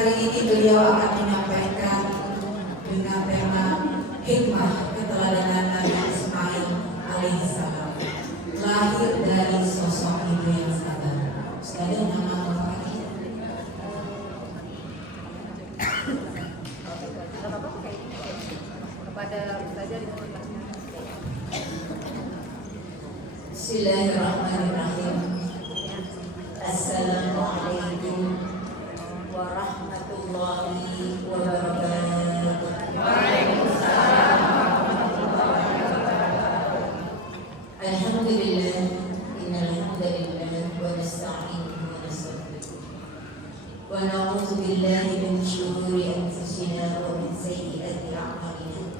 hari ini beliau akan menyampaikan dengan tema hikmah keteladanan Nabi Ismail alaihissalam, lahir dari sosok ibu yang sabar. Sekalian nama Bapak kepada saja dipersilakan. Bismillahirrahmanirrahim. Assalamualaikum warahmatullahi wabarakatuh. Alhamdulillah, innal hamdalillah wa nasta'inuhu wa nastaghfiruh wa na'udzu billahi min shururi anfusina wa min sayyiati a'malina.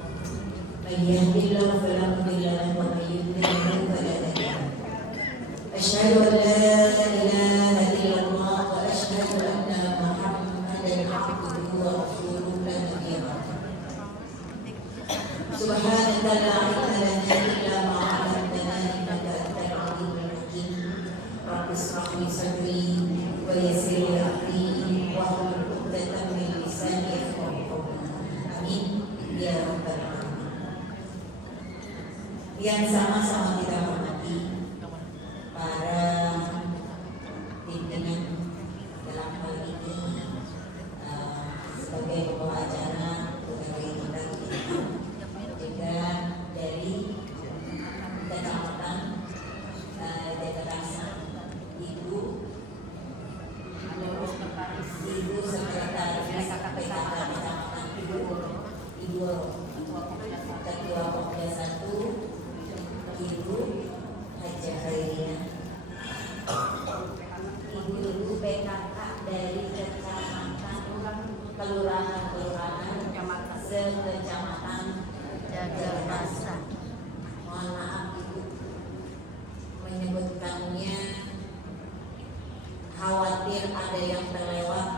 Man yahdihillahu fala mudilla lahu wa man yudlil fala hadiya lahu. Asyhadu an la ilaha illallah wa asyhadu anna Muhammadan abduhu wa rasuluhu la nabiyya ba'dahu. Subhanaka la ilma lana illa ma 'allamtana innaka antal 'alimul hakim. Rabbi ishrah li sadri wa yassir li amri wahlul 'uqdatam min lisani yafqahu qawli. Amin ya rabbal alamin. Yang sama-sama kita hormati para pimpinan dalam hal ini sebagai pembawa acara pegawai kita juga dari kecamatan Jakarta, Ibu Sekretaris PKK Kecamatan Ibu Ketua Pokja 1 Ibu Haja Khairina, ibu-ibu PKK dari kecamatan kelurahan sekecamatan Jakarta. Mohon maaf Ibu menyebutkannya, khawatir ada yang terlewat,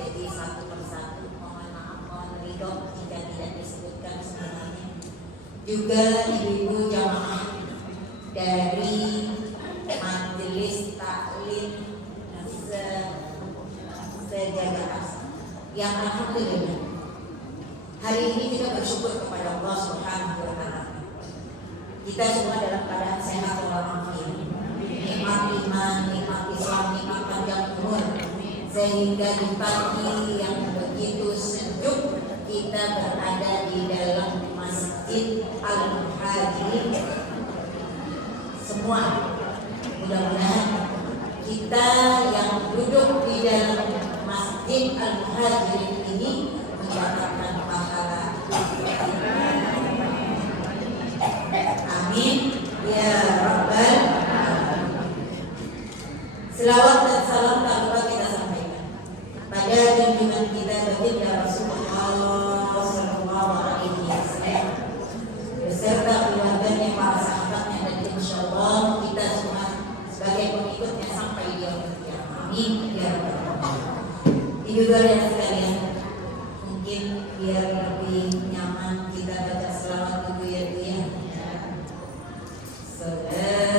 jadi satu persatu mohon maaf, mohon ridho jika tidak disebutkan semuanya. Juga ibu-ibu jamaah dari Majelis Taklim se-Jakarta yang alhamdulillah hari ini kita bersyukur kepada Allah Subhanahu wa taala. Kita semua dalam keadaan sehat walafiat, nikmat iman, nikmat Islam, nikmat panjang umur, sehingga di pagi yang begitu sejuk kita berada di dalam Masjid Al-Muhajirin. Semua mudah-mudahan kita yang duduk di dalam Masjid Al-Muhajirin ini mendapatkan pahala. Amin ya rabbal alamin. Selawat dan salam tak lupa kita sampaikan pada junjungan kita baginda Rasulullah sallallahu alaihi wasallam beserta keluarganya, para sahabatnya, dan insyaallah kita semua sebagai pengikutnya sampai di yaumul qiyamah. Amin ya rabbal alamin. Ibu dan sekalian, mungkin biar lebih nyaman kita baca selawat dulu ya Bu ya. Salam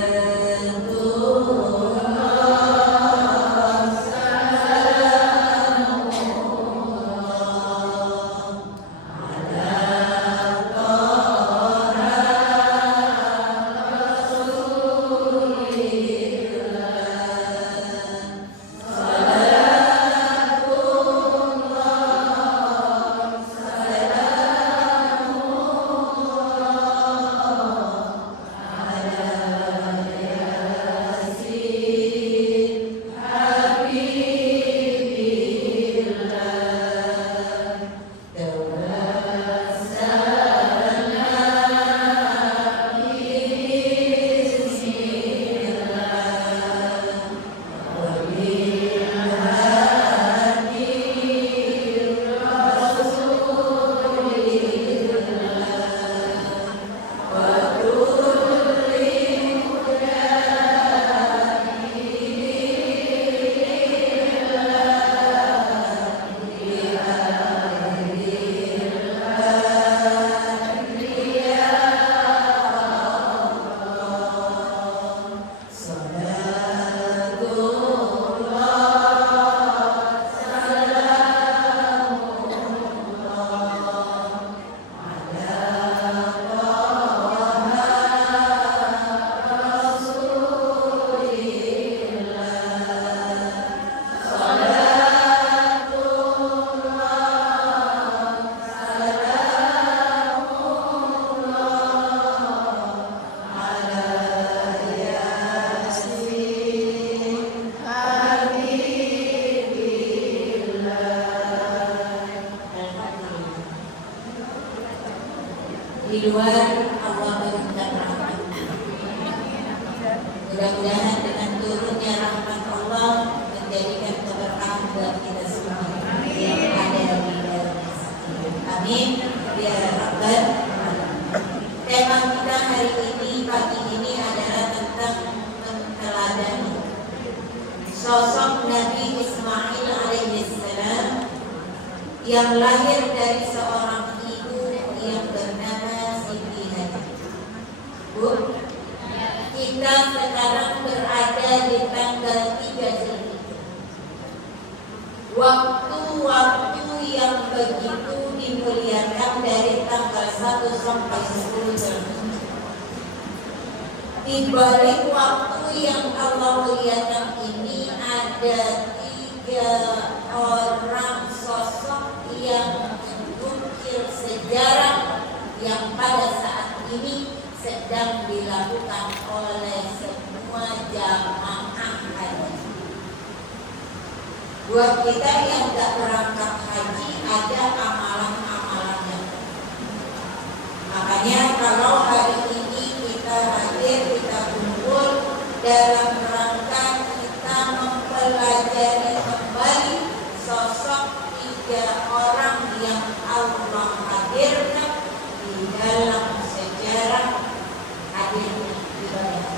di luar Allah berikan rahmat. Mudah-mudahan dengan turunnya rahmat Allah menjadikan keberkahan buat kita semua yang ada di dalamnya. Amin. Ya Rabbal Alamin. Tema kita hari ini, pagi ini adalah tentang meneladani sosok Nabi Ismail alaihissalam yang lahir dari seorang ibu yang bernama Siti Hajar. Bu, kita sekarang berada di tanggal 3 Zulhijjah. Waktu-waktu yang begitu dimuliakan dari tanggal 1 sampai 10 Zulhijjah. Di balik waktu yang Allah muliakan ini ada 3 orang sosok yang mengukir sejarah yang pada saat ini sedang dilakukan oleh semua jamaah haji. Buat kita yang tidak berangkat haji ada amalan-amalannya. Makanya kalau hari ini kita hadir, kita kumpul dalam rangka kita mempelajari kembali sosok 3 orang yang Allah hadirkan di dalam sejarah hadirnya ibadah.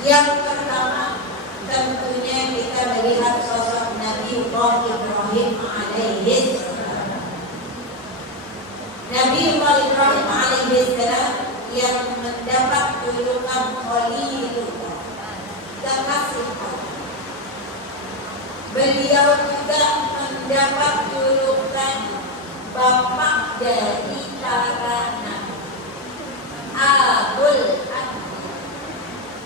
Yang pertama tentunya kita melihat sosok Nabi Ibrahim alaihissalam. Nabi Ibrahim alaihissalam yang mendapat julukan Khalilullah, kekasih Allah. Beliau juga mendapat julukan bapak dari para nabi, Abul Anbiya,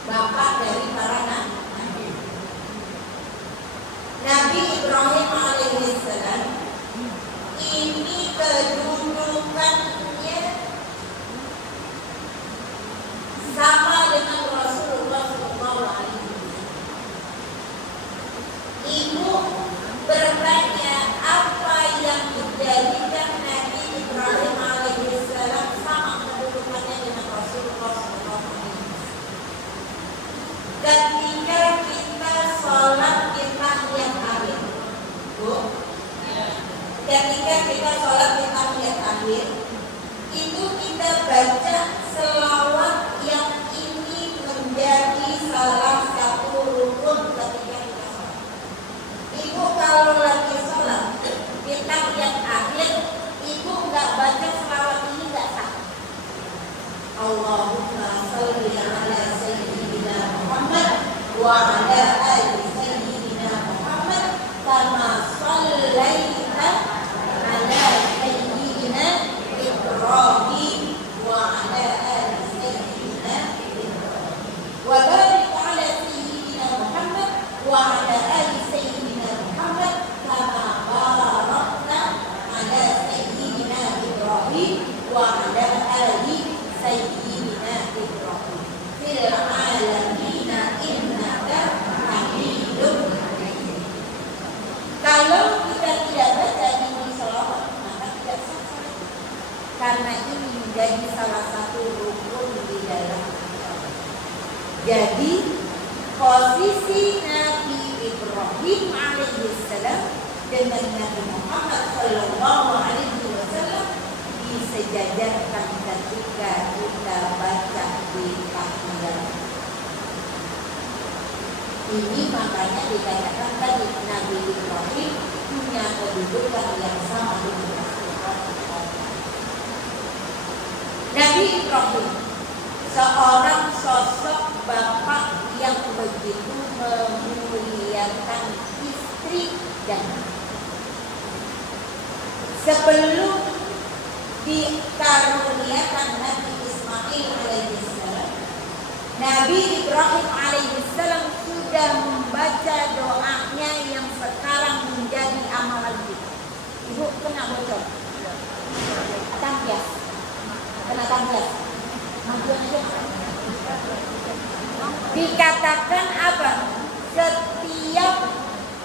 bapak dari para nabi. Nabi Ibrahim alaihissalam ini kedudukannya sama dengan Rasulullah SAW. Ibu bertanya apa yang menjadikan Nabi Ibrahim alaihissalam sama kedudukannya dengan Rasulullah SAW. Ketika kita sholat di tahiyat akhir, Bu, ketika kita sholat di tahiyat akhir, itu kita baca selawat yang ini menjadi salah satu rukun ketika kita sholat. Ibu kalau lagi sholat di tahiyat akhir, ibu nggak baca selawat ini nggak sah. Allahumma sholli ala sayyidina Muhammad wa ala ali sayyidina Muhammad kama shallaita ala sayyidina Ibrahim wa ala ali sayyidina Ibrahim wa barik ala sayyidina Muhammad wa ala ali sayyidina Muhammad kama barakta ala sayyidina Ibrahim wa ala ali sayyidina Ibrahim fil alamin innaka Hamidum Majid. Kalau kita tidak baca ini selawat, maka tidak sah, karena ini menjadi salah satu rukun di dalam agama. Jadi posisi Nabi Ibrahim alaihissalam dengan Nabi Muhammad sallallahu alaihi wasallam disejajarkan ketika kita baca di tahiyat. Ini makanya dikatakan tadi Nabi Ibrahim punya kedudukan yang sama dengan Rasulullah. Nabi Ibrahim seorang sosok bapak yang begitu memuliakan istri dan sebelum dikaruniakan Nabi Ismail alaihissalam, Nabi Ibrahim alaihissalam sudah membaca doanya yang sekarang menjadi amalan kita. Ibu kena bocor, tampias, kena tampias. Dikatakan apa? Setiap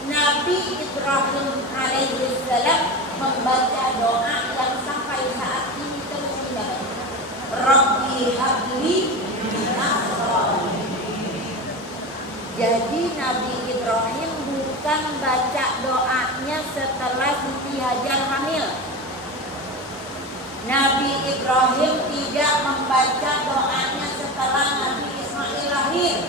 Nabi Ibrahim alaihissalam membaca doa yang sampai saat ini Rabbi habli minas sholihin. Jadi Nabi Ibrahim bukan baca doanya setelah Siti Hajar hamil. Nabi Ibrahim tidak membaca doanya setelah Nabi Ismail lahir.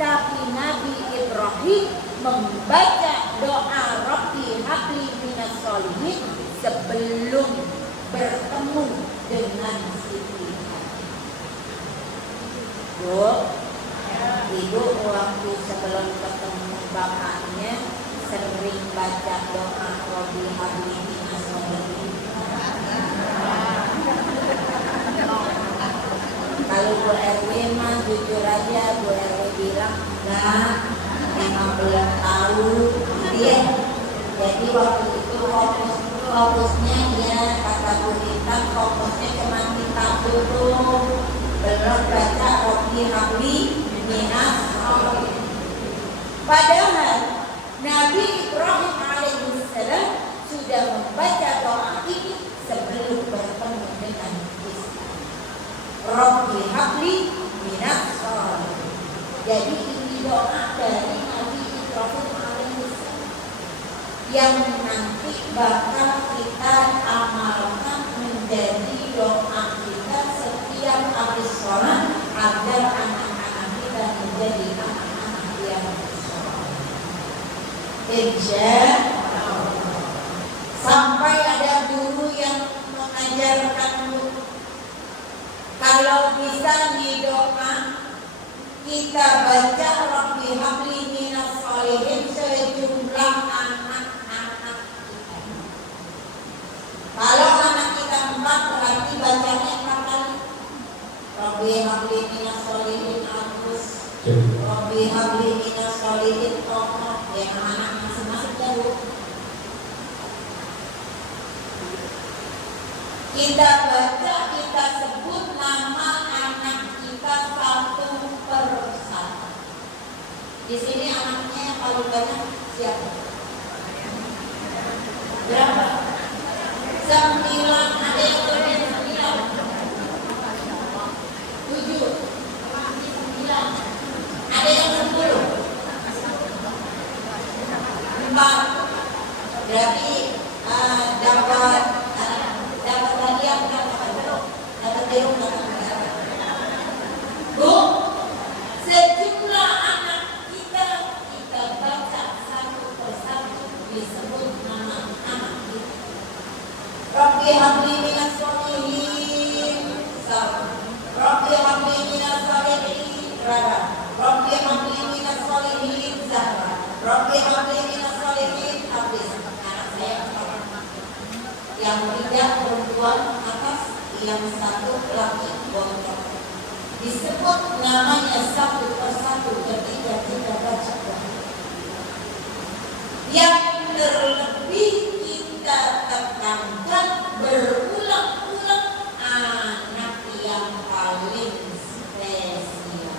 Tapi Nabi Ibrahim membaca doa Rabbi habli minas sholihin sebelum bertemu dengan Siti Hajar. Bu, ibu waktu sebelum ketemu bapaknya sering baca doa Rabbi habli minas sholihin. Kalau Bu RW mah jujur aja, Bu RW bilang enggak, memang belum tahu gitu ya. Jadi waktu itu fokusnya ya kata Bu Rita, fokusnya cuma kitab dulu, belum baca Rabbi habli minas sholihin. Padahal Nabi Ibrahim alaihissalam sudah membaca doa ini sebelum bertemu dengan Rabbi habli minas sholihin. Jadi ini doa dari Nabi Ibrahim alaihissalam yang nanti bakal kita amalkan menjadi doa kita setiap habis sholat agar anak-anak kita menjadi anak-anak yang sholat. Insya Allah. Sampai ada guru yang mengajarkan kalau bisa di doa kita baca Rabbi habli minas sholihin sejumlah anak-anak kita. Kalau anak kita 4 berarti bacanya 4 kali. Rabbi habli minas sholihin Agus, Rabbi habli minas sholihin Toha, yang anak masing-masing jauh. Kita baca, kita sebut nama anak kita satu persatu. Di sini anaknya yang paling banyak siapa? Berapa? 9. Ada yang lebih 9? 7? 9? Ada yang 10? 4? Berarti dapat hadiah dapat terung. Bu, sejumlah anak kita baca satu persatu disebut nama anak kita. Rabbi habli minas sholihin Rabbi habli minas sholihin Rara, Rabbi habli minas sholihin Zahra, Rabbi habli minas sholihin Hafiz. Anak saya yang 3 perempuan atas, yang 1 laki bocor. Disebut namanya satu persatu ketika kita baca. Yang terlebih kita tekankan berulang-ulang anak yang paling spesial.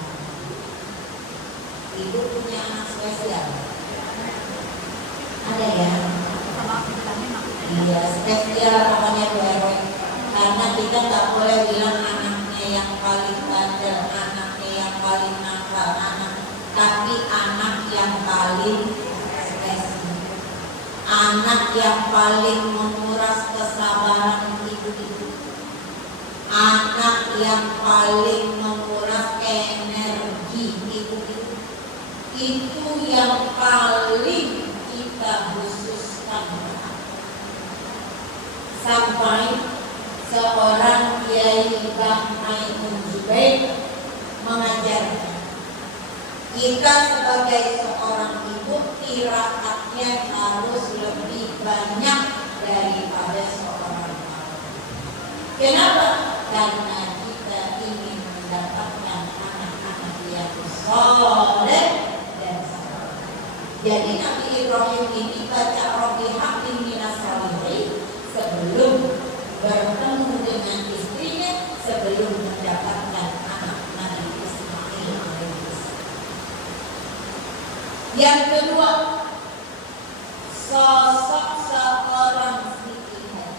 Ibu punya anak spesial? Ada ya? Iya, spesial namanya Bu RW. Karena kita nggak boleh bilang anaknya yang paling bandel, anaknya yang paling nakal, tapi anak yang paling spesial, anak yang paling menguras kesabaran ibu-ibu, anak yang paling menguras energi ibu-ibu. Itu yang paling kita khususkan. Sampai seorang Kiai Bahmaimun Zubair mengajar kita sebagai seorang ibu qiraatnya harus lebih banyak daripada seorang bapak. Kenapa? Karena kita ingin mendapatkan anak-anak yang soleh dan saleh. Jadi Nabi Ibrahim ini baca Rabbi habli minas sholihin sebelum bertemu dengan istrinya, sebelum mendapatkan anak Nabi Ismail alaihissalam. Yang kedua, sosok seorang Siti Hajar.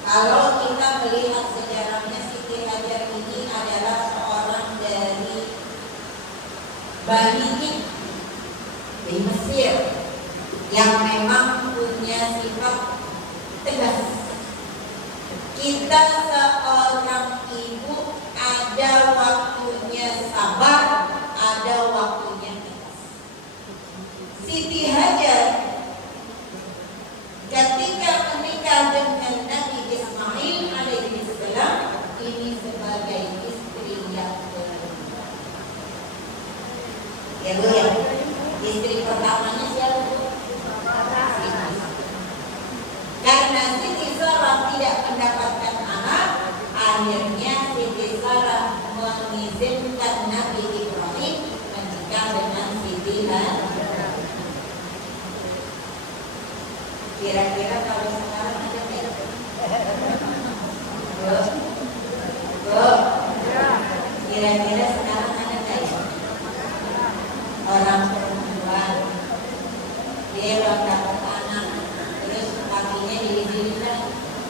Kalau kita melihat sejarahnya Siti bayi di Mesir yang memang punya sifat tegas. Kita seorang ibu ada waktunya sabar, ada waktunya tegas. Siti Hajar ketika menikah dengan Nabi Ismail alaihissalam ini sebagai istri yang kedua. Ya Bu ya, istri pertamanya siapa? Karena Siti Sarah tidak mendapatkan anak, akhirnya Siti Sarah mengizinkan Nabi Ibrahim menikah dengan Siti Hajar. Kira-kira kalau sekarang ada nggak? Bu, kira-kira sekarang ada nggak ya? Orang perempuan dia belum dapat anak, terus paginya diizinin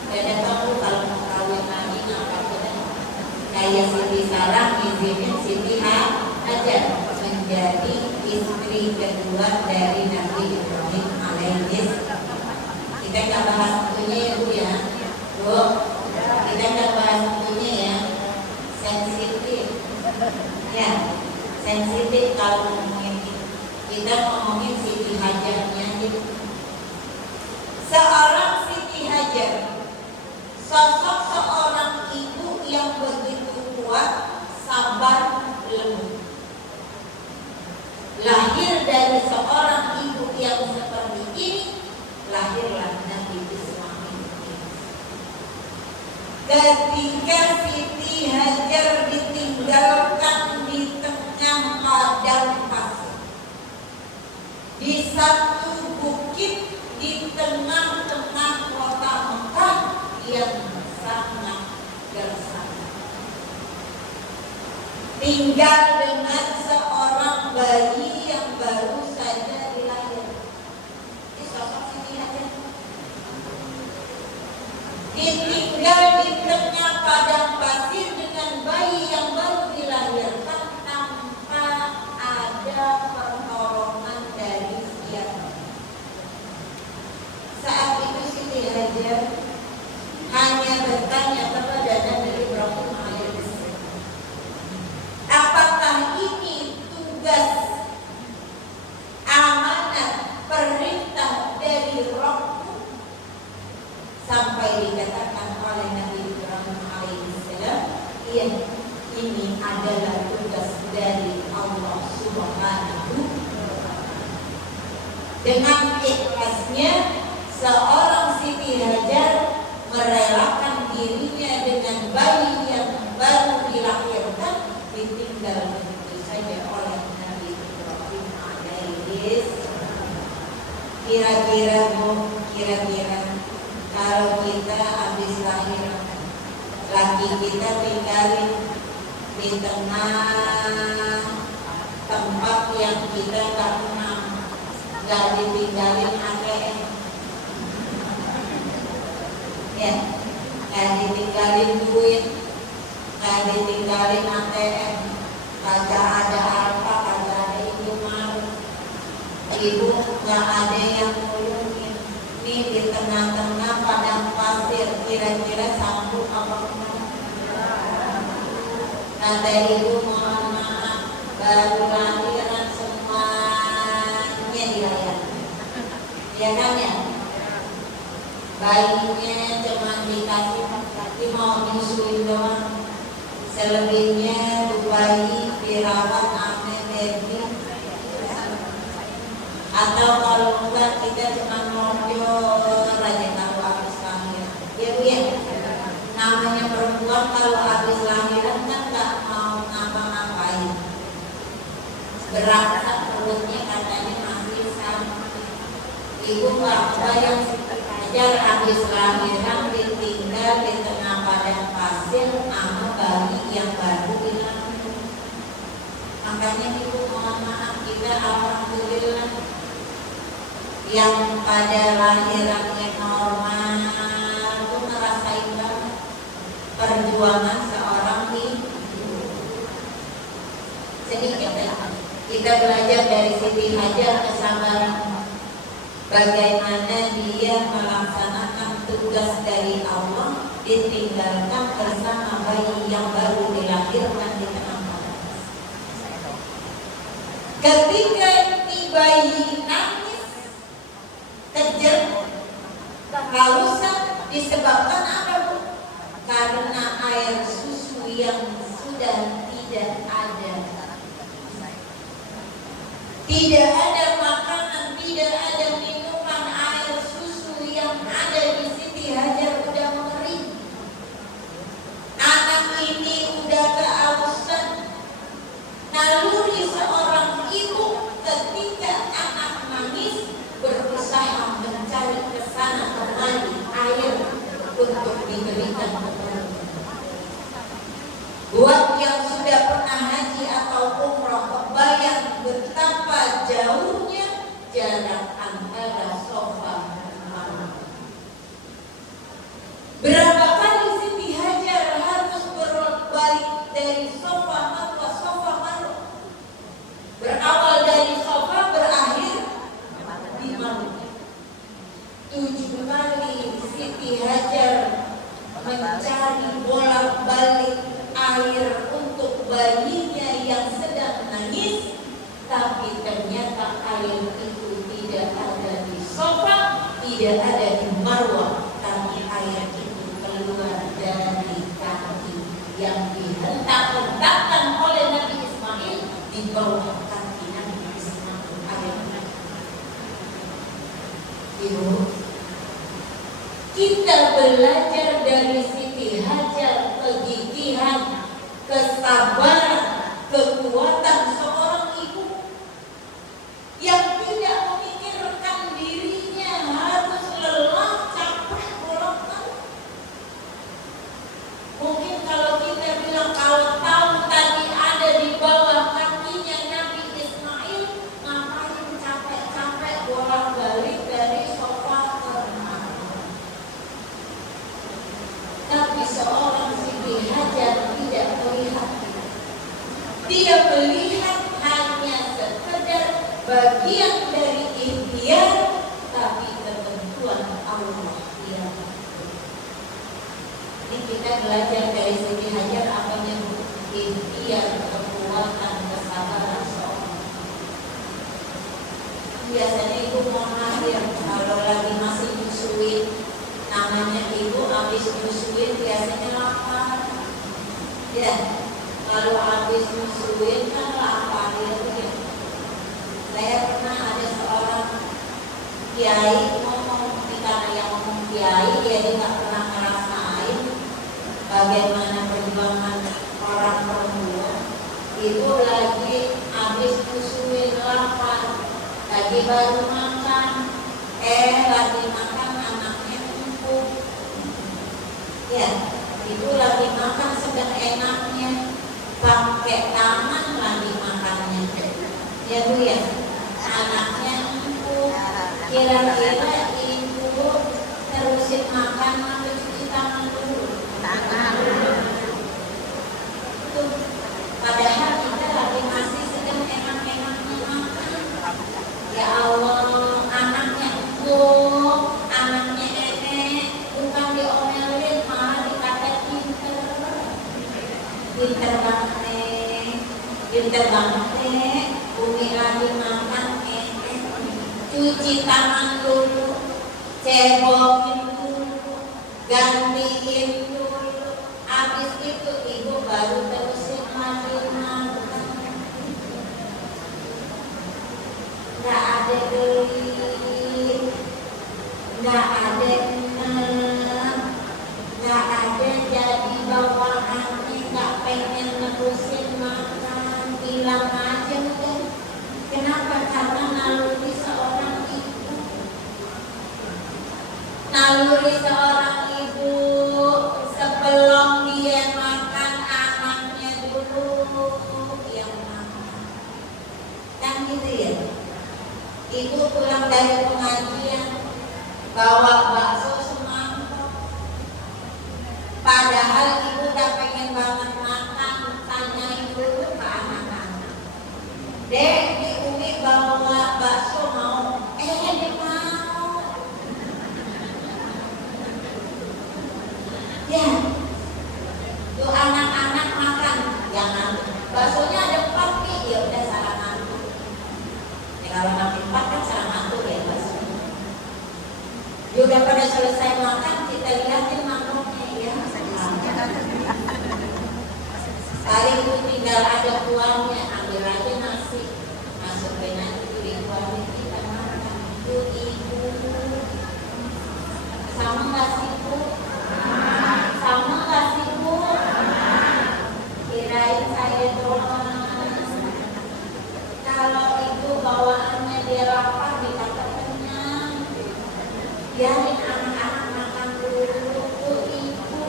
dan tahu kalau mau kawin lagi ngapain? Kayak Siti Sarah izinin Siti Hajar menjadi istri kedua dari Nabi Ibrahim alaihissalam. Kita nggak bahas tentunya ya Bu ya, Bu. Kita nggak bahas tentunya ya, sensitif. Ya, sensitif kalau ngomongin kita ngomongin Siti Hajarnya gitu. Seorang Siti Hajar, sosok seorang ibu yang begitu kuat, sabar, lembut. Lahir dari seorang ibu yang seperti ini, lahirlah Nabi Ismail. Ketika Siti Hajar ditinggalkan di tengah padang pasir, di satu bukit di tengah-tengah kota Mekah yang sangat gersang, tinggal dengan seorang bayi yang baru saja dilahirkan. Ini sosok Siti Hajar. Ditinggal di tengah padang pasir dengan bayi yang baru dilahirkan tanpa ada pertolongan dari siapa. Saat itu Siti Hajar hanya bertanya kepada Nabi Ibrahim alaihissalam, apakah ini tugas, amanat, perintah dari Rabbku? Sampai dikatakan oleh Nabi Ibrahim alaihissalam, iya, ini adalah tugas dari Allah Subhanahu. Dengan ikhlasnya seorang Siti Hajar merelakan dirinya dengan bayi yang baru dilahirkan, ditinggal begitu saja oleh Nabi Ibrahim alaihissalam. Kira-kira Bu, kalau kita habis lahir, laki kita tinggalin di tengah tempat yang kita tak kenal, gak ditinggalin ATM, ya, gak ditinggalin duit, gak ditinggalin ATM, kagak ada apa, kagak ada Indomaret, ibu gak ada yang ngulungin. Ini di tengah-tengah padang pasir, kira-kira sanggup apa enggak? Kata ibu, mohon maaf, baru lahiran semuanya dilayani, ya kan ya? Bayinya cuma dikasih mau nyusuin doang, selebihnya bayi dirawat ame baby. Atau kalau enggak kita cuma ngobrol aja kalau habis lahiran. Ya Bu ya, namanya perempuan kalau habis lahiran kan nggak mau ngapa-ngapain, berasa perutnya katanya masih sama. Ibu nggak bayang Hajar habis lahiran ditinggal di tengah padang pasir sama bayi yang baru dilahirkan. Makanya ibu mohon maaf, kita alhamdulillah yang pada lahirannya normal itu ngerasain banget perjuangan seorang ibu. Sedikit ya, Kita belajar dari Siti Hajar kesabaran, bagaimana dia melaksanakan tugas dari Allah, ditinggalkan bersama bayi yang baru dilahirkan di tengah malam. Ketika si bayi nangis, kejer, kehausan, disebabkan apa, Bu? Karena air susu yang sudah tidak ada. Tidak ada makanan, tidak ada minuman, air susu yang ada di Siti Hajar udah mengering. Anak ini udah kehausan. Naluri seorang ibu ketika anak nangis berusaha mencari kesana kemari air untuk diberikan kepada. Buat yang sudah pernah haji atau umroh, kebayang betapa jauhnya jarak antara sofa dan marwah. Berapa kali Siti Hajar harus berbalik dari sofa marwah. Berawal dari sofa, berakhir di marwah. 7 kali Siti Hajar mencari bolak-balik air untuk bayinya yang sedang nangis, tapi ternyata air itu tidak ada di sofa, tidak ada di marwah, tapi air itu keluar dari kaki yang dihentak-hentakkan oleh Nabi Ismail di bawah kaki Nabi Ismail. Ibu, kita belajar dari Siti Hajar kegigihan, kesabaran, kekuatan seorang ibu yang tidak memikirkan dirinya harus lelah, capek, bolak-balik. Mungkin kalau kita bilang kalau tahu tadi ada di bawah kakinya Nabi Ismail, ngapain capek-capek bolak-balik dari sofa ke marwah. Tapi seorang Siti Hajar tidak melihat. Dia melihat hanya sekedar bagian dari ikhtiar, tapi ketentuan Allah. Ini kita belajar dari Siti Hajar apa yang ikhtiar, kekuatan, kesabaran seorang. Biasanya ibu mohon maaf ya, kalau lagi masih nyusuin, namanya ibu habis nyusuin biasanya lapar. Ya, kalau habis nyusuin kan lapar ya. Saya pernah ada seorang kiai ngomong, karena yang ngomong kiai dia tidak pernah ngerasain bagaimana perjuangan orang perempuan. Ibu lagi habis nyusuin lapar, lagi baru makan, lagi makan anaknya empuk. Ya, ibu lagi makan sedang enaknya, pakai tangan lagi makannya. Ya Bu ya, anaknya empuk. Kira-kira ibu terusin makan atau cuci tangan dulu? Tangan. Tuh, padahal kita lagi masih sedang enak-enaknya makan. Ya Allah, anaknya empuk, anaknya enek, bukan diomelin malah dikata pinter. Pinter banget nih, Bumi lagi makan enek, cuci tangan dulu, cebokin dulu, gantiin dulu, habis itu ibu baru terusin lagi makan. Nggak ada gelit, nggak ada enak, nggak ada jadi bawaannya, nggak pengen nerusin makan, bilang aja udah. Kenapa? Karena naluri seorang ibu. Naluri seorang ibu sebelum dia makan, anaknya dulu yang makan. Kan gitu ya. Ibu pulang dari pengajian bawa bakso semangkok, padahal ibu udah pengen banget makan. Tanyain dulu ke anak-anak, Dek, Udah pada selesai makan, kita lihatin mangkoknya ya. Paling itu tinggal ada kuahnya, ambil aja nasi, masukin aja di kuahnya kita makan. Itu ibu. Sama nggak sih bu? Sama nggak sih bu? Kirain saya doang. Kalau itu bawaannya dia lapar, dikata kenyang. Biarin anak-anak makan dulu, bu ibu.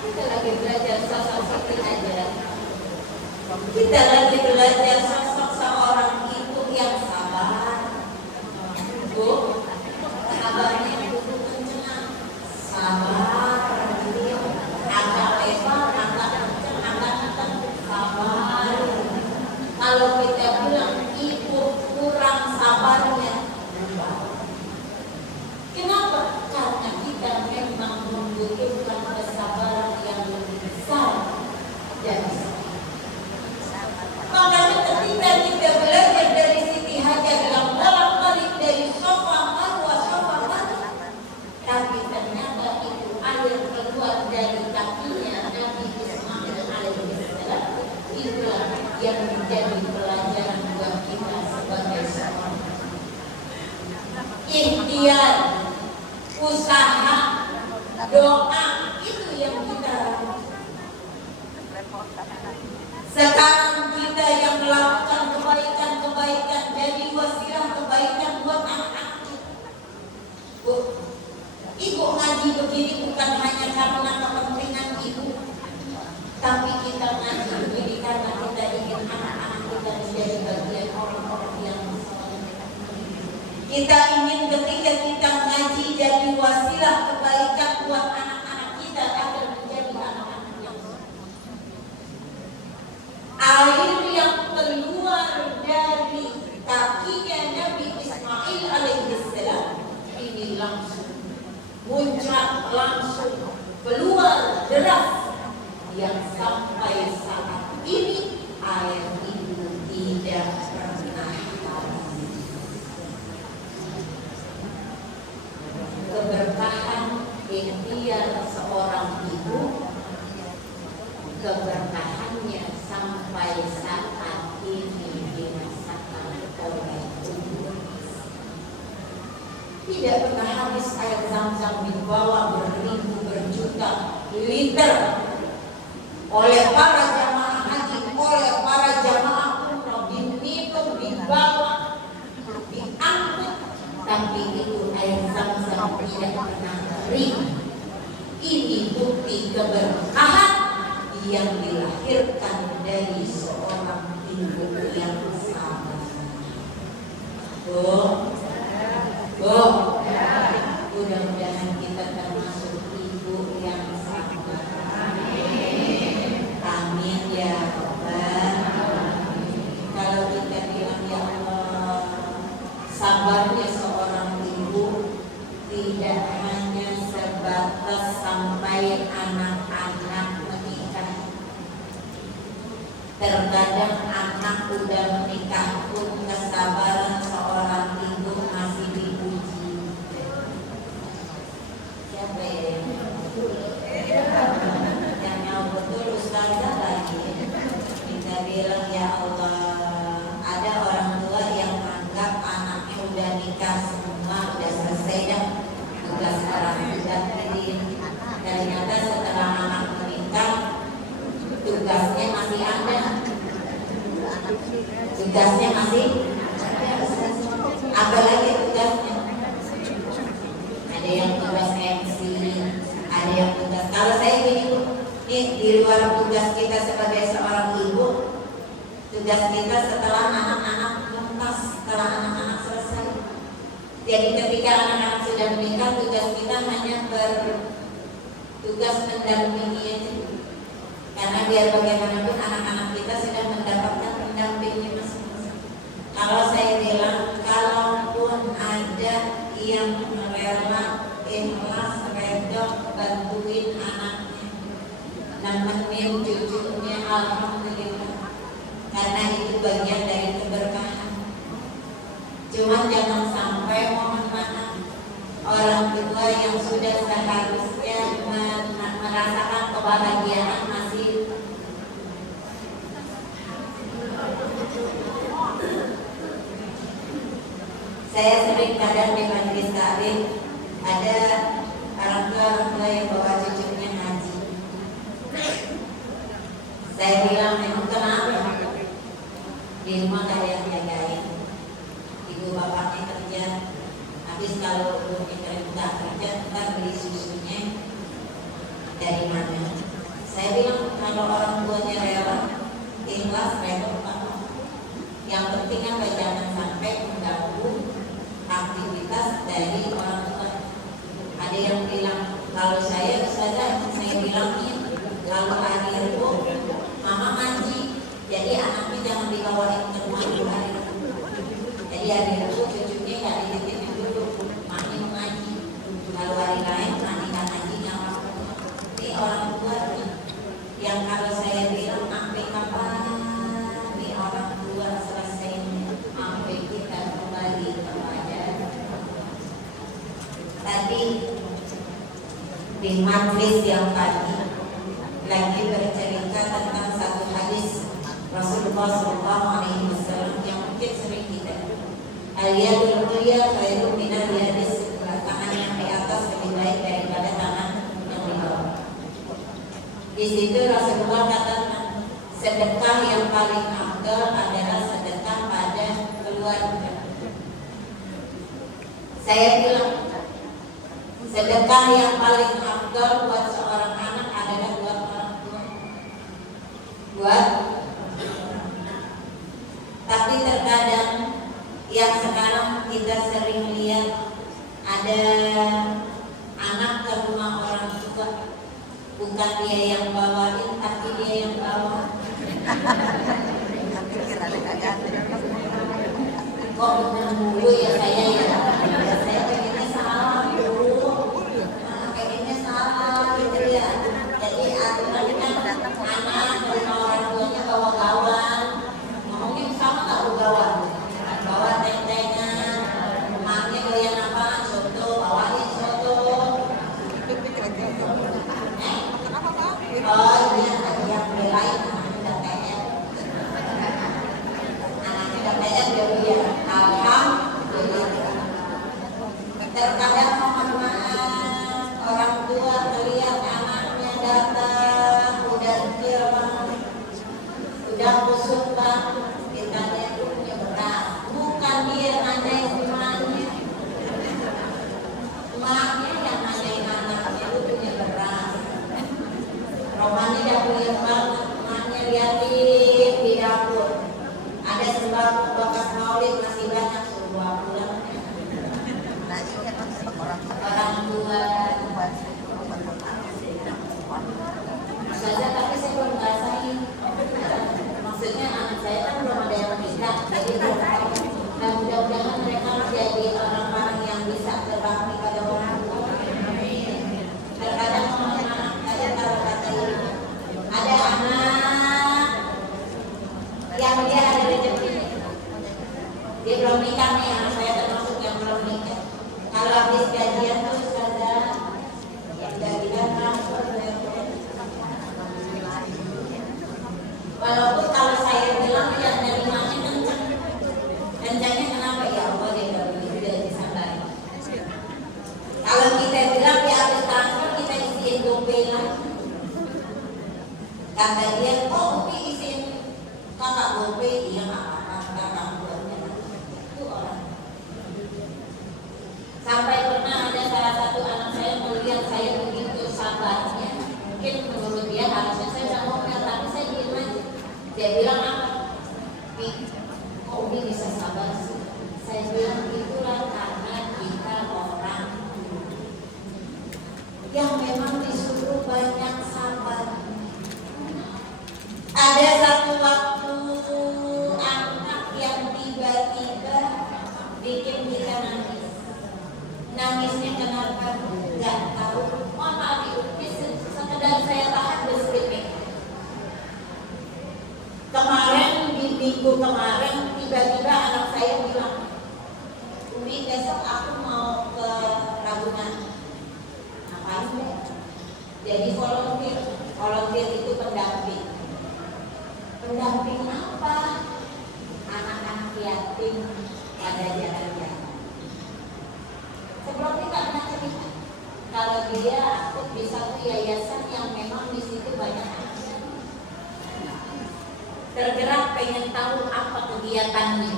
Kita lagi belajar sosok seperti aja. Kita lagi belajar sosok seorang ibu yang sabar. Bu, sabarnya kudu kenceng. Sabar. Agak lebar, agak kenceng, agak kenceng. Sabar. Kalau kita bilang ibu kurang sabarnya, kenapa? Karena kita memang membutuhkan kesabaran yang lebih besar dari makanya ketika kita belajar dari Siti Hajar yang bolak-balik dari sofa Marwah, tapi ternyata itu air keluar dari kakinya Nabi Ismail alaihissalam. Itulah yang menjadi pelajaran buat kita sebagai seorang ikhtiar, usaha, doa, itu yang kita lakukan. Sekarang kita yang melakukan kebaikan, jadi wasilah kebaikan buat anak-anak kita. Bu, ibu ngaji begini bukan hanya karena kepentingan ibu, tapi kita ngaji begini karena kita ingin anak-anak kita menjadi bagian orang-orang yang soleh. Kita ingin ketika kita ngaji jadi wasilah kebaikan buat anak-anak kita agar menjadi anak-anak yang soleh. Air yang keluar dari kakinya Nabi Ismail alaihissalam ini langsung muncrat, langsung keluar deras, yang sampai saat ini air itu tidak pernah habis. Keberkahan ikhtiar seorang ibu, keberkahannya sampai saat ini dirasakan oleh umat. Tidak pernah habis air Zam-Zam dibawa beribu berjuta liter oleh para jamaah haji, oleh para jamaah umroh, diminum, dibawa, diangkut, tapi itu air Zam-Zam tidak pernah kering. Ini bukti keberkahan yang dilahirkan dari seorang ibu yang sabar. Bu, mudah-mudahan kita termasuk ibu yang sabar. Amin ya Rabbal. Kalau kita bilang ya Allah, sabarnya seorang ibu tidak hanya sebatas sampai anak-anak menikah. Terkadang anak udah menikah pun kesabaran seorang ibu masih diuji. Siapa ya? Yang mau betul ustazah lagi. Kita bilang ya Allah, ada orang tua yang menganggap anaknya udah nikah semua, udah selesai dah tugas orang tua ini. Ternyata setelah anak menikah, tugasnya masih ada. Tugasnya masih ada. Apalagi tugasnya? Ada yang tugas MC, ada yang tugas. Kalau saya gini Bu, nih di luar tugas kita sebagai seorang ibu, tugas kita setelah anak-anak tuntas, setelah anak-anak selesai. Jadi ketika anak-anak sudah menikah, tugas kita hanya bertugas mendampingi aja. Karena biar bagaimanapun anak-anak kita sudah mendapatkan pendampingnya masing-masing. Kalau saya bilang, kalaupun ada yang rela, ikhlas, redok, bantuin anaknya, nemenin cucunya, alhamdulillah. Karena itu bagian dari keberkahan. Cuman jangan sampai mohon orang tua yang sudah seharusnya merasakan kebahagiaan masih saya sering kadang di majelis taklim ada orang tua yang bawa cucunya ngaji. Saya bilang memang kenapa? Di rumah gak ada yang jagain, ibu bapaknya kerja. Habis kalau ibunya nggak kerja, ntar beli susunya dari mana? Saya bilang kalau orang tuanya rela, ikhlas, rela apa? Yang penting apa jangan sampai mengganggu aktivitas dari orang tua. Ada yang bilang kalau saya bilangin kalau hari itu mama ngaji, jadi anaknya jangan dibawain ke rumah dulu hari itu. Jadi hari itu cucunya nggak dititipin dulu, mami ngaji. Kalau hari lain mami nggak ngaji nyampe. Ini orang tua nih, yang kalau saya bilang sampai kapan nih orang tua selesai sampai kita kembali kepada tadi di majelis yang tadi lagi bercerita tentang satu hadis Rasulullah SAW yang mungkin sering kita al-yadul ulya khairum minal yadis, tangan yang di atas lebih baik daripada tangan yang di bawah. Di situ Rasulullah katakan sedekah yang paling afdal adalah sedekah pada keluarga. Saya bilang sedekah yang paling afdal buat seorang anak adalah buat orang tua. Tapi terkadang yang sekarang kita sering lihat ada anak ke rumah orang tua, bukan dia yang bawain tapi dia yang bawa. Kok bener mulu ya saya ya? Saya pengennya salah dulu, pengennya salah gitu ya. Jadi aturan kan anak ke rumah orang tuanya bawa gawan, ngomongnya sama nggak gawan? Bawa tentengan, emaknya doyan apa? Soto, bawain soto. Oh iya, ada yang belain anaknya KTM. Anaknya KTM dia alhamdulillah. Terkadang mohon maaf, orang tua melihat anaknya datang udah kira, udah kusut banget, ditanya punya beras, bukan dia nanyain emaknya, emaknya yang nanyain anaknya itu punya beras. Rohani dah punya banget, emaknya liatin di dapur ada sembako bekas maulid masih banyak, suruh bawa pulang. Orang tua saja, tapi saya belum ngerasain. Maksudnya anak saya kan belum ada yang menikah, jadi belum tahu. Dan mudah-mudahan mereka menjadi orang-orang yang bisa berbakti pada orang tua. Terkadang anak saya kalau kata ini ada anak yang dia ada rezeki, dia belum nikah nih, anak saya termasuk yang belum nikah. Kalau habis gajian tuh saja yang gajian transfer. Walaupun kalau saya bilang yang dari mana kencang, kencangnya kenapa ya Allah dia nggak begitu, dia disabar. Kalau kita bilang dia habis transfer kita isiin GoPay lagi. Kata dia, oh Upi isiin kakak GoPay, dia nggak apa-apa, kakak buatnya. Itu orang. Sampai pernah ada salah satu anak saya melihat saya begitu sabarnya, mungkin menurut dia harusnya saya udah ngomel, tapi saya diem aja. Dia bilang apa? Kok Umi bisa sabar sih? Saya bilang itulah karena kita orang yang memang disuruh banyak sabar. Ada satu waktu anak yang tiba-tiba bikin kita nangis. Nangisnya kenapa? Gak tahu. Oh maaf ibu, ini sekedar saya tahan bersedikit. Kemarin di minggu kemarin tiba-tiba anak saya bilang, Umi besok aku mau ke Rabu yatim pada jalan-jalan. Sebelum kita pernah cerita kalau dia aktif di satu yayasan yang memang di situ banyak anak. Tergerak pengen tahu apa kegiatannya.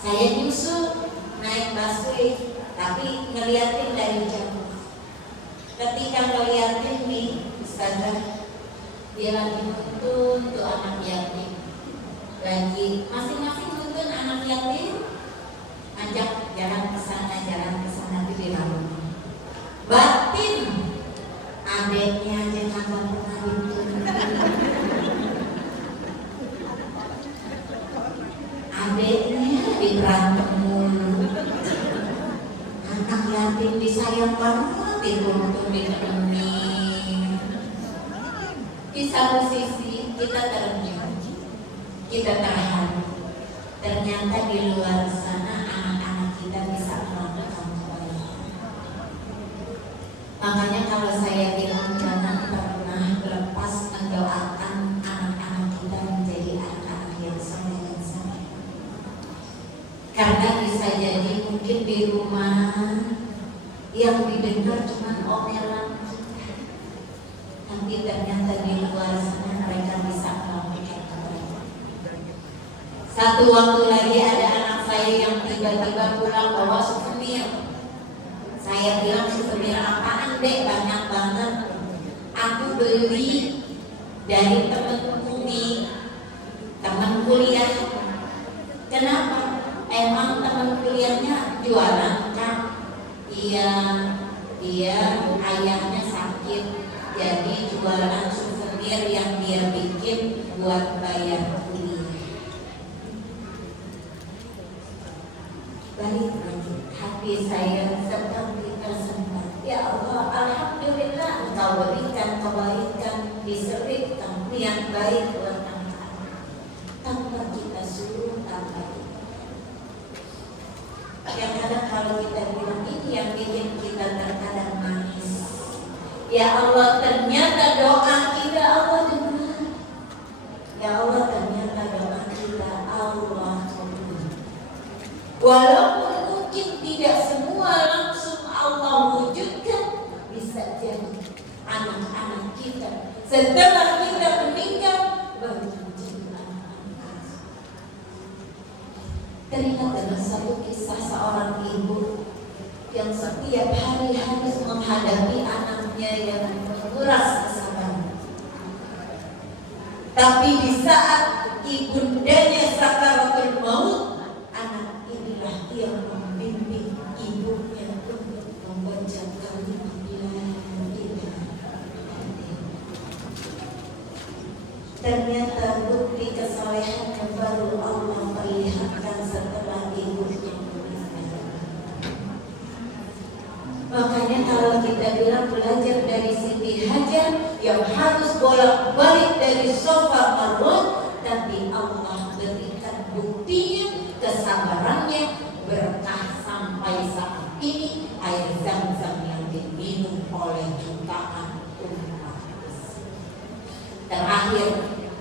Saya nyusul naik busway, tapi ngeliatin dari jauh. Ketika ngeliatin nih, Ustazah, dia lagi nuntun tuh anak yatim. Lagi masing-masing nuntun anak yatim, ajak jalan ke sana di lalu. Batin adeknya aja kagak pernah nuntun. Adeknya diberantem mulu. Anak yatim disayang banget, dituntun, ditemenin. Di satu sisi kita terjun, kita terharu. Ternyata di luar sana anak-anak kita bisa melakukan kebaikan. Makanya kalau saya bilang jangan pernah lepas mendoakan anak-anak kita menjadi anak-anak yang soleh dan saleh. Karena bisa jadi mungkin di rumah yang didengar cuma omelan kita, tapi ternyata di luar sana mereka bisa melakukan kebaikan. Satu waktu lagi ada anak saya yang tiba-tiba pulang bawa souvenir. Saya bilang, souvenir apaan dek? Banyak banget. Aku beli dari temen Umi, temen kuliah. Kenapa? Emang temen kuliahnya jualan kan? Iya, dia ayahnya sakit, jadi jualan souvenir yang dia bikin buat bayar kuliah. Balik lagi, hati saya seperti tersentak. Ya Allah, alhamdulillah Engkau berikan kebaikan, diselipkan niat baik buat anak-anak. Tanpa kita suruh, tanpa kita. Kadang-kadang kalau kita bilang ini yang bikin kita terkadang nangis. Ya Allah, ternyata doa kita Allah dengar. Ya Allah, ternyata doa kita Allah kabul. Walaupun mungkin tidak semua langsung Allah wujudkan, bisa jadi anak-anak kita setelah kita meninggal baru menjadi anak-anak. Teringat dengan satu kisah seorang ibu yang setiap hari harus menghadapi anaknya yang menguras kesabaran. Tapi di saat ibundanya sakaratul maut, anak inilah yang membimbing ibunya untuk membaca kalimat la ilaha illallah. Ternyata bukti kesalehannya baru Allah perlihatkan setelah ibunya meninggal. Makanya kalau kita bilang belajar dari Siti Hajar yang harus bolak-balik dari Safa Marwah, tapi Allah berikan buktinya, kesabarannya, berkah sampai saat ini air Zam-Zam yang diminum oleh jutaan umat. Terakhir,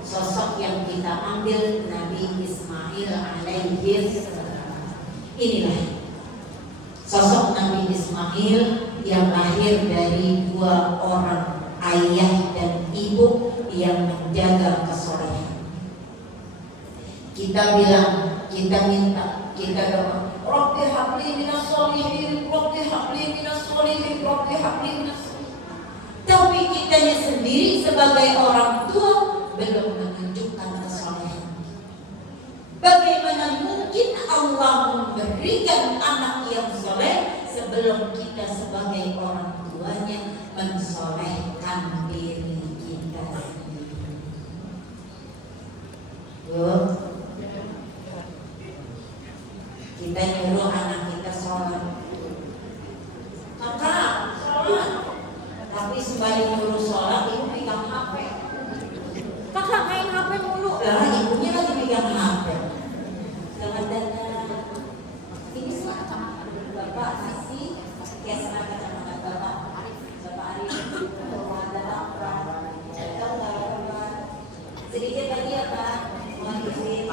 sosok yang kita ambil Nabi Ismail alaihi salam. Inilah sosok Nabi Ismail yang lahir dari dua orang ayah dan ibu yang menjaga kesolehan. Kita bilang, kita minta, kita doa, Rabbi habli minas sholihin, Rabbi habli minas sholihin, Rabbi habli minas sholihin. Tapi kitanya sendiri sebagai orang tua belum menunjukkan kesolehan. Bagaimana mungkin Allah memberikan anak yang soleh sebelum kita sebagai orang tuanya mensolehkan diri kita sendiri? Kita nyuruh anak kita sholat, kakak sholat, tapi sembari nyuruh sholat ibu pegang HP. Kakak main HP mulu, lah ibunya lagi pegang HP. Selamat datang. Ini siapa? Bapak Sisi, cash sama Bapak Arif. Selamat datang Pak. Sedikit lagi ya Pak. Mohon izin.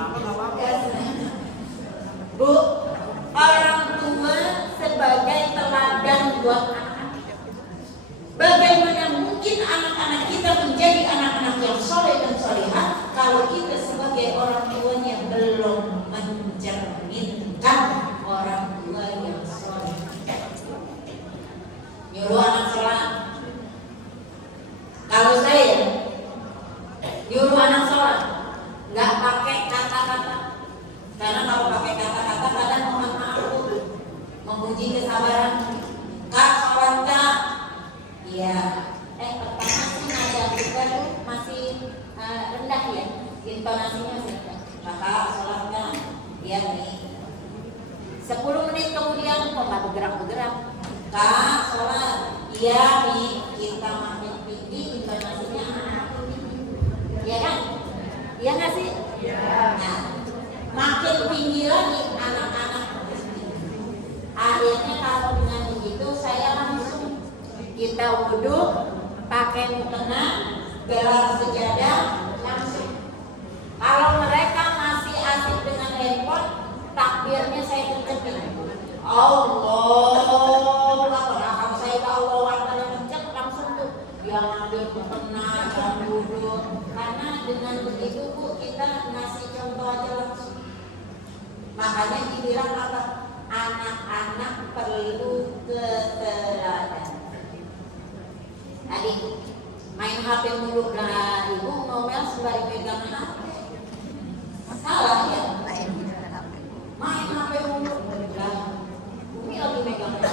mencerminkan orang tua yang soleh. Nyuruh anak sholat. Kalau saya nyuruh anak sholat, nggak pakai kata-kata. Karena kalau pakai kata-kata kadang mohon maaf menguji kesabaran. Kak sholat kak? Iya. Pertama sih nada kita tuh masih rendah ya, intonasinya masih rendah. Kakak sholat kak? Iya nih. 10 menit kemudian kok nggak bergerak-bergerak. Kak sholat? Iya nih. Kita makin tinggi intonasinya anak ini. Iya kan? Iya nggak sih? Iya. Nah, makin tinggi lagi anak-anak. Akhirnya kalau dengan begitu saya langsung kita wudhu, pakai mukena, gelar sejadah, langsung. Kalau mereka masih asik dengan handphone, takbirnya saya kencengin. Allah, kalau saya Allah warnanya kenceng langsung tuh yang ambil mukena, yang wudhu. Karena dengan begitu Bu kita ngasih contoh aja langsung. Makanya dibilang apa? Anak-anak perlu keteladanan. Tadi main HP mulu lah, ibu ngomel sembari pegang HP. Salah ya? Main HP mulu lah. Umi lagi megang HP.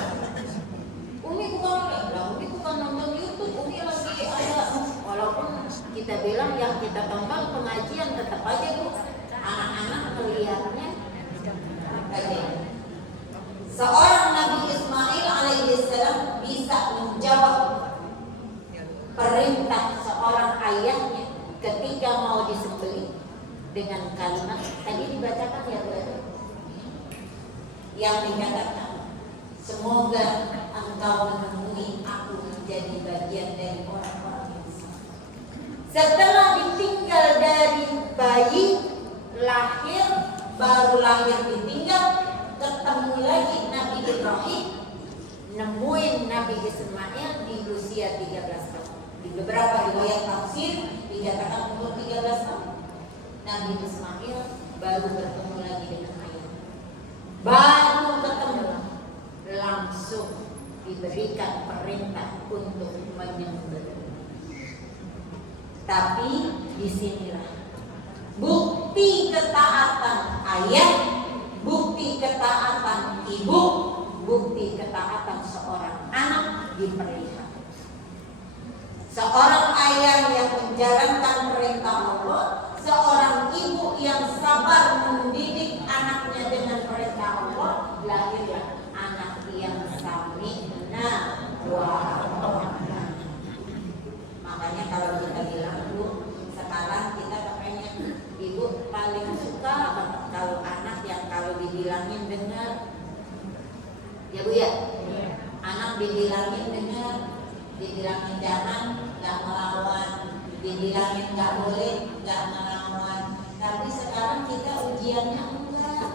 Umi bukan nonton YouTube. Umi lagi ada. Walaupun kita bilang yang kita tonton pengajian, tetap aja Bu anak-anak melihatnya. Seorang Nabi Ismail alaihissalam bisa menjawab perintah seorang ayahnya ketika mau disembelih dengan kalimat tadi dibacakan ya Bu, yang dikatakan semoga engkau menemui aku menjadi bagian dari orang-orang yang sama. Setelah ditinggal dari bayi lahir, baru lahir ditinggal, ketemu lagi Nabi Ibrahim, nemuin Nabi Ismail di usia 13 tahun. Di beberapa riwayat tafsir dikatakan umur 13 tahun. Nabi Ismail baru bertemu lagi dengan ayah. Baru ketemu, langsung diberikan perintah untuk menyembelih. Tapi disinilah bukti ketaatan ayah, bukti ketaatan ibu, bukti ketaatan seorang anak diperlihatkan. Seorang ayah yang menjalankan perintah Allah, seorang ibu yang sabar mendidik anaknya dengan perintah Allah, lahirlah anak yang sami'na wa ata'na. Makanya kalau kita bilang Bu, sekarang kita kepengen ibu paling suka banget kalau anak yang kalau dibilangin dengar, ya Bu ya. Anak dibilangin dengar, dibilangin jangan, nggak melawan, dibilangin nggak boleh, nggak melawan. Tapi sekarang kita ujiannya enggak.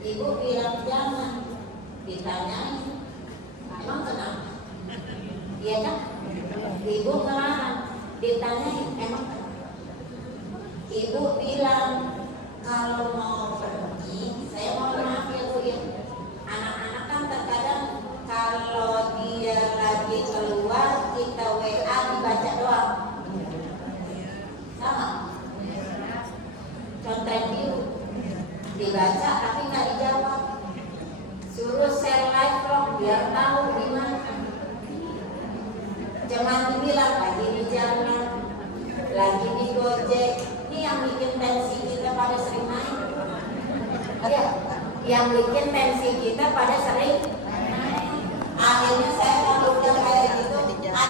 Ibu bilang jangan, ditanyain, emang kenapa? Iya kan? Ibu ngelarang, ditanyain, emang kenapa? Ibu bilang kalau mau pergi, saya mau maaf ya Bu ya. Anak-anak kan terkadang kalau dia lagi keluar kita WA dibaca doang. Sama? Contreng biru dibaca tapi nggak dijawab. Suruh share live vlog biar tahu gimana. Cuman dibilang lagi di jalan, lagi di Gojek. Ini yang bikin tensi kita pada sering naik. Ya, yang bikin tensi kita pada sering naik. Akhirnya saya